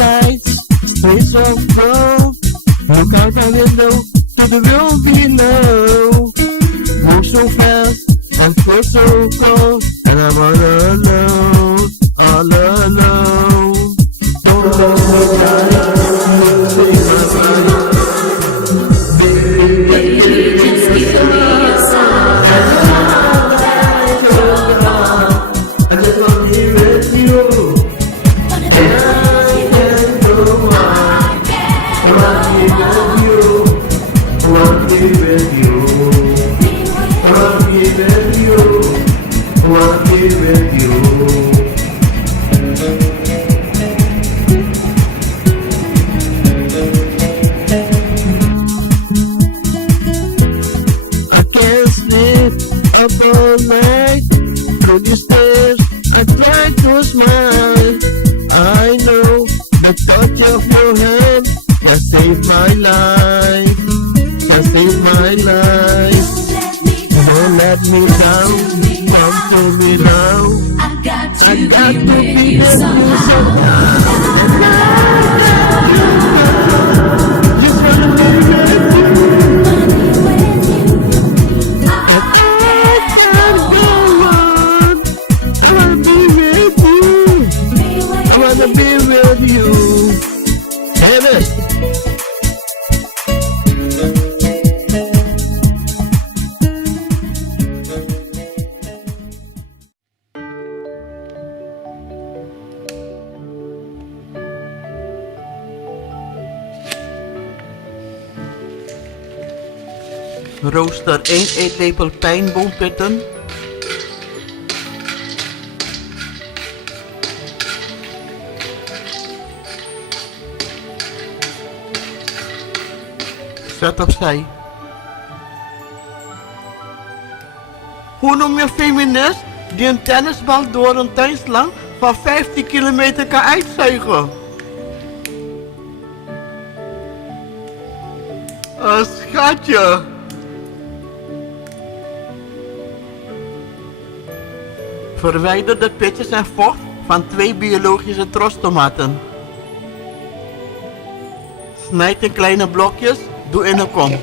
lights, streets of gold. Look out the window to the world below. Move so fast and feel so cold, and I'm all alone, all alone. Don't let me die, take my life. Baby, just give me a sign. I just want to be with you. All night, through the stairs, I try to smile. I know the touch of your hand has saved my life, has saved my life. Don't let me down, come to me now. I got to be with you somehow. Just wanna be with you. Be with you, baby. Rooster 1 eetlepel pijnboompitten. Zet opzij. Hoe noem je feminist die een tennisbal door een tuinslang van 15 kilometer kan uitzuigen? Een schatje. Verwijder de pitjes en vocht van 2 biologische trostomaten. Snijd in kleine blokjes. Doe in een kom.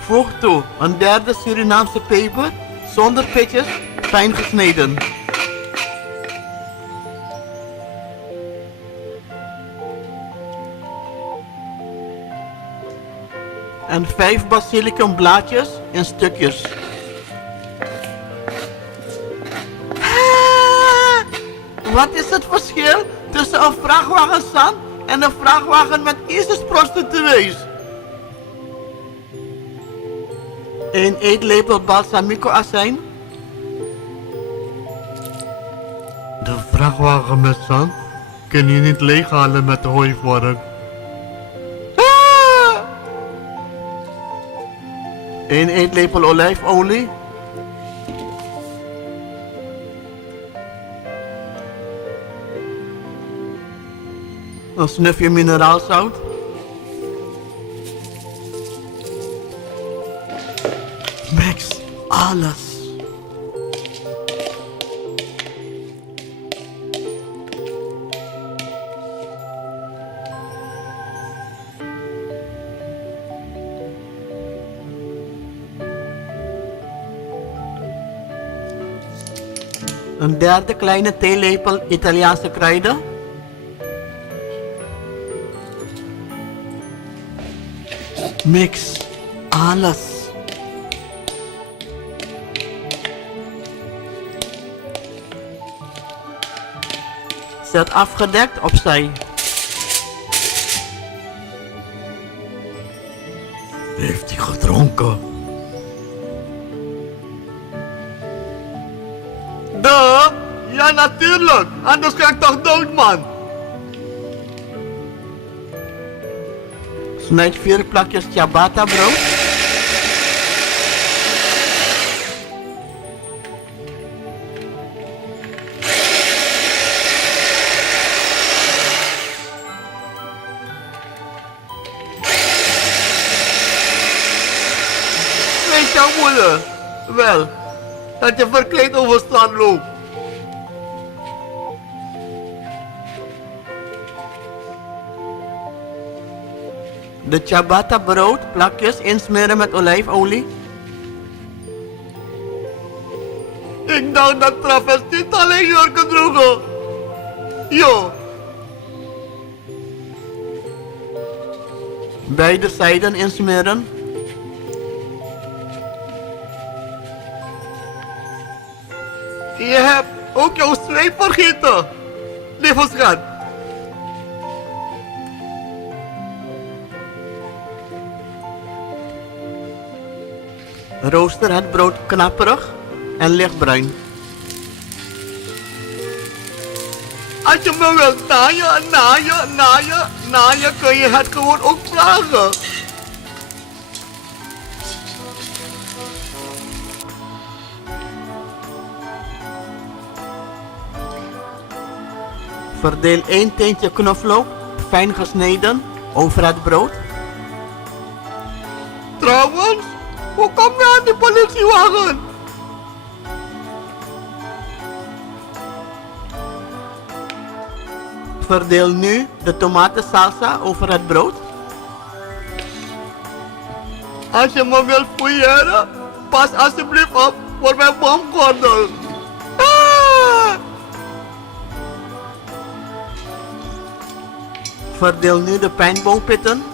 Voeg toe een derde Surinaamse peper, zonder pitjes, fijn gesneden. En 5 basilicumblaadjes in stukjes. Wat is het verschil tussen een vrachtwagen zand en een vrachtwagen met Jezus-prostituees? 1 eetlepel balsamico azijn. De vrachtwagen met zand kun je niet leeghalen met de hooivork. 1 eetlepel olijfolie. Een snufje mineraalzout. Mix alles. Een derde kleine theelepel Italiaanse kruiden. Mix alles. Zet afgedekt opzij. Heeft hij gedronken? Ja, natuurlijk. Anders ga ik toch dood, man. Snijd 4 plakjes ciabatta brood. Weet jouw moeder wel dat je verkleed over straat loopt? De ciabatta brood plakjes insmeren met olijfolie. Ik dacht dat travestiet alleen jurken droegen. Jo. Beide zijden insmeren. Je hebt ook jouw zweep vergeten. Lieve schat. Rooster het brood knapperig en lichtbruin. Als je me wilt naaien, kun je het gewoon ook vragen. Verdeel 1 teentje knoflook, fijn gesneden, over het brood. Trouwens, hoe kom je aan die politiewagen? Verdeel nu de tomatensalsa over het brood. Als je me wilt fouilleren, pas alsjeblieft op voor mijn bomgordel. Verdeel nu de pijnboompitten.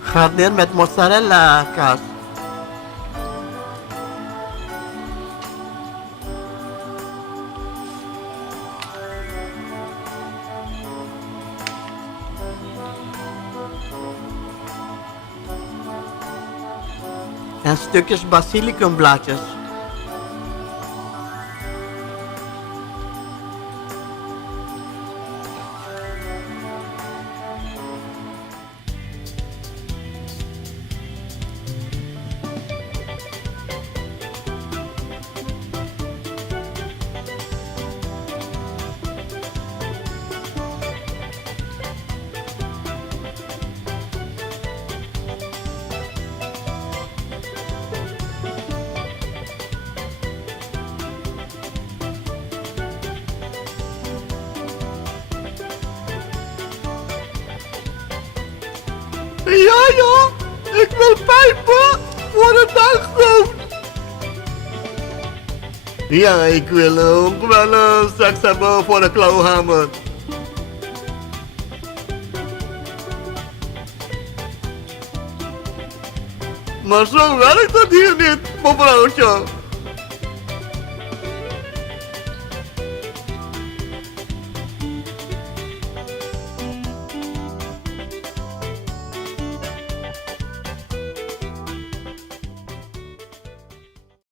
Garneer met mozzarella kaas. En stukjes basilicumblaadjes. Ja, ik wil pijpen voor de dagkomt. Ja, ik wil ook wel seks hebben voor de klauwhamer. Maar zo werkt het hier niet, mevrouwtje.